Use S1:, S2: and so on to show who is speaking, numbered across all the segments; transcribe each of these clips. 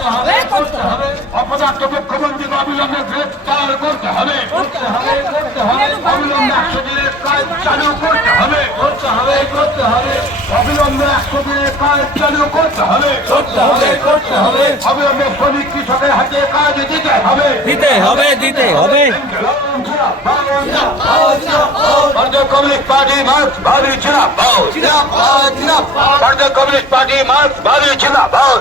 S1: করতে হবে করতে হবে।
S2: অপদার্থ মুখ্যমন্ত্রীকে অবিলম্বে গ্রেফতার করতে হবে।
S1: করতে হবে করতে হবে।
S2: অবিলম্বে একশো দিনের কাজ চালু করতে হবে।
S1: করতে হবে করতে হবে।
S2: অবিলম্বে একশো দিনের কাজ চালু করতে হবে।
S1: করতে হবে করতে হবে।
S2: অবিলম্বে শ্রমিক কৃষকের হাতে কাজ দিতে হবে।
S3: দিতে হবে দিতে হবে।
S2: ভারতীয় কমিউনিস্ট পার্টি মার্ক্স ভাবি ছিলা ভাও ভারতীয় কমিউনিস্ট পার্টি মার্ক্স ভাবি ছিলা ভাও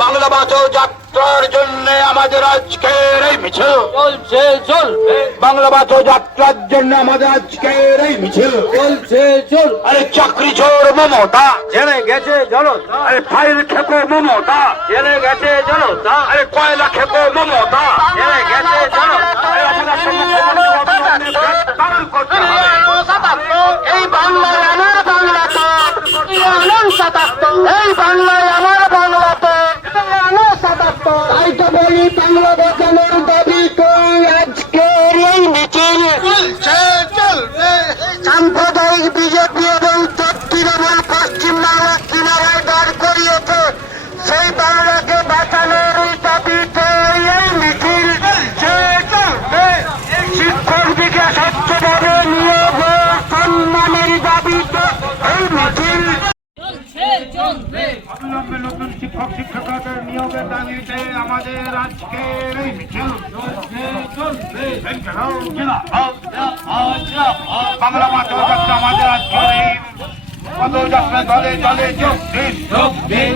S2: বাংলা বাঁচাও যাত্রার জন্য আমাদের আজকের এই মিছিল।
S1: চলছে চলবে।
S2: বাংলা বাঁচাও যাত্রার জন্য আমাদের আজকের এই মিছিল।
S1: চলছে চল
S2: আরে চাকরি চোর মমতা।
S3: জেনে গেছে জনতা।
S2: আরে ফাইল খেকো মমতা।
S3: জেনে গেছে জনতা।
S2: আরে কয়লা খেকো মমতা
S3: জেনে গেছে জনতা
S2: আরে আপনার মুখ্যমন্ত্রী অবিলম্বে গ্রেফতার করতে হবে
S4: এই বাংলায় আমার বাংলা তো আনন্দ সাতাত্তর এই বাংলায় আমার বাংলা তো তাই তো বলি বাংলা বাঁচানোর দাবি কই আজকের এই মিছিল? সাম্প্রদায়িক বিজেপি এবং তৃণমূল পশ্চিমবাংলা কিনারায় দাঁড় করিয়েছে। সেই বাংলাকে বাঁচানোর দাবিতে এই মিছিল? শিক্ষক দিকে স্বচ্ছভাবে নিয়োগ সম্মানের দাবিতে এই মিছিল
S1: চলছে চলবে
S2: অবিলম্বে নতুন শিক্ষক শিক্ষকদের নিয়োগের দাবিতে আমাদের আজকের এই মিছিল বাংলা মাতাও যাত্রা আমাদের আজকের এই পদযাত্রা যোগ
S1: যোগ দিন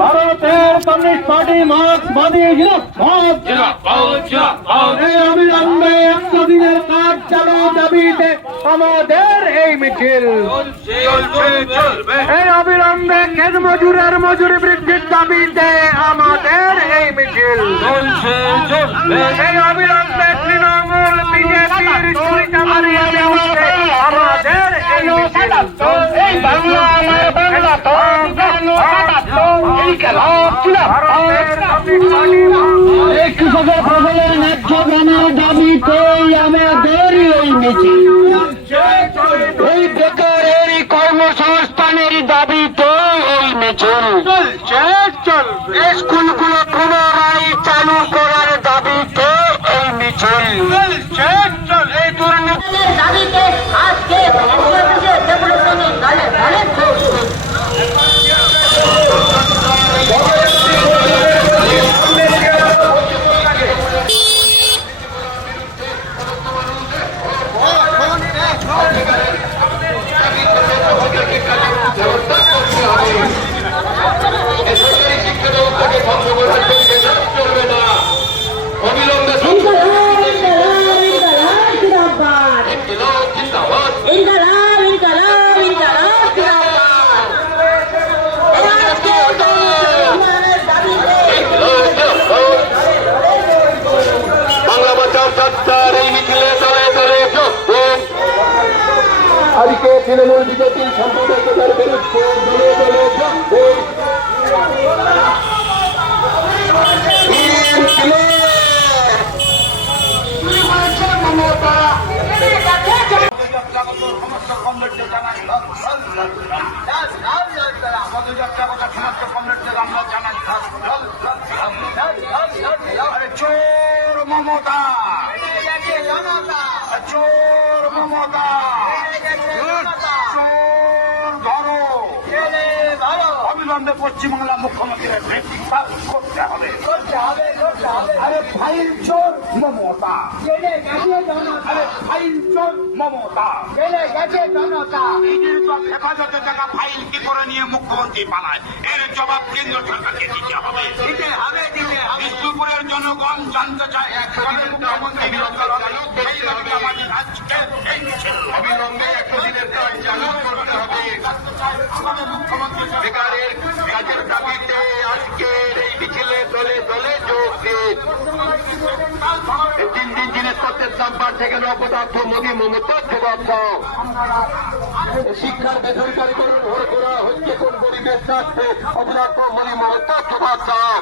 S4: ভারতের কমিউনিস্ট পার্টি মার্ক্সবাদী অবিলম্বে একশো দিনের কাজ চালু দাবিতে আমাদের এই মিছিল এই অবিলম্বে খেত মজুরের মজুরি বৃদ্ধির দাবিতে আমাদের এই মিছিল এই অবিলম্বে তৃণমূল বিজেপির চুরিচামারির বিরুদ্ধে কৃষকের ফসলের ন্যায্য দামের দাবিতেই আমাদের এই মিছিল এই বেকারের এই কর্মসংস্থানের দাবিতে এই মিছিল। স্কুলগুলো পুনরায় চালু করার দাবিতে এই মিছিল।
S2: তৃণমূল বিজেপি সাম্প্রদায়িকতার বিরুদ্ধে দলে দলে সমস্ত কমরেডদের আমরা জানাই চোর মমতা। চোর মমতা চোর ধরো অবিলম্বে পশ্চিমবাংলা মুখ্যমন্ত্রীর করতে হবে। আরে ফাইল চোর মমতা। আরে ফাইল চোর মমতা। হেফাজতে থাকা ফাইল কি করে নিয়ে মুখ্যমন্ত্রী পালায়? এর জবাব কেন্দ্র সরকারকে দিতে হবে। দিতে হবে দিতে হবে। বিষ্ণুপুরের জনগণ জানতে চায় মুখ্যমন্ত্রী গ্রেফতার হবে সেই দাবিতে আমাদের আজকে এই মিছিল অবিলম্বে একশো দিনের কাজ চালু করতে হবে আমাদের মুখ্যমন্ত্রী বেকারের কাজের দাবিতে আজকের এই মিছিলে দলে দলে যোগ দিন তিন দিন জিনিসপত্রের দাম বাড়ছে কেন অপদার্থ মোদী মমতা দাও। শিক্ষার বেসরকারীকরণ করা হচ্ছে কোন পরিবেশ থাকছে অপদার্থ মোদী মমতা দাও।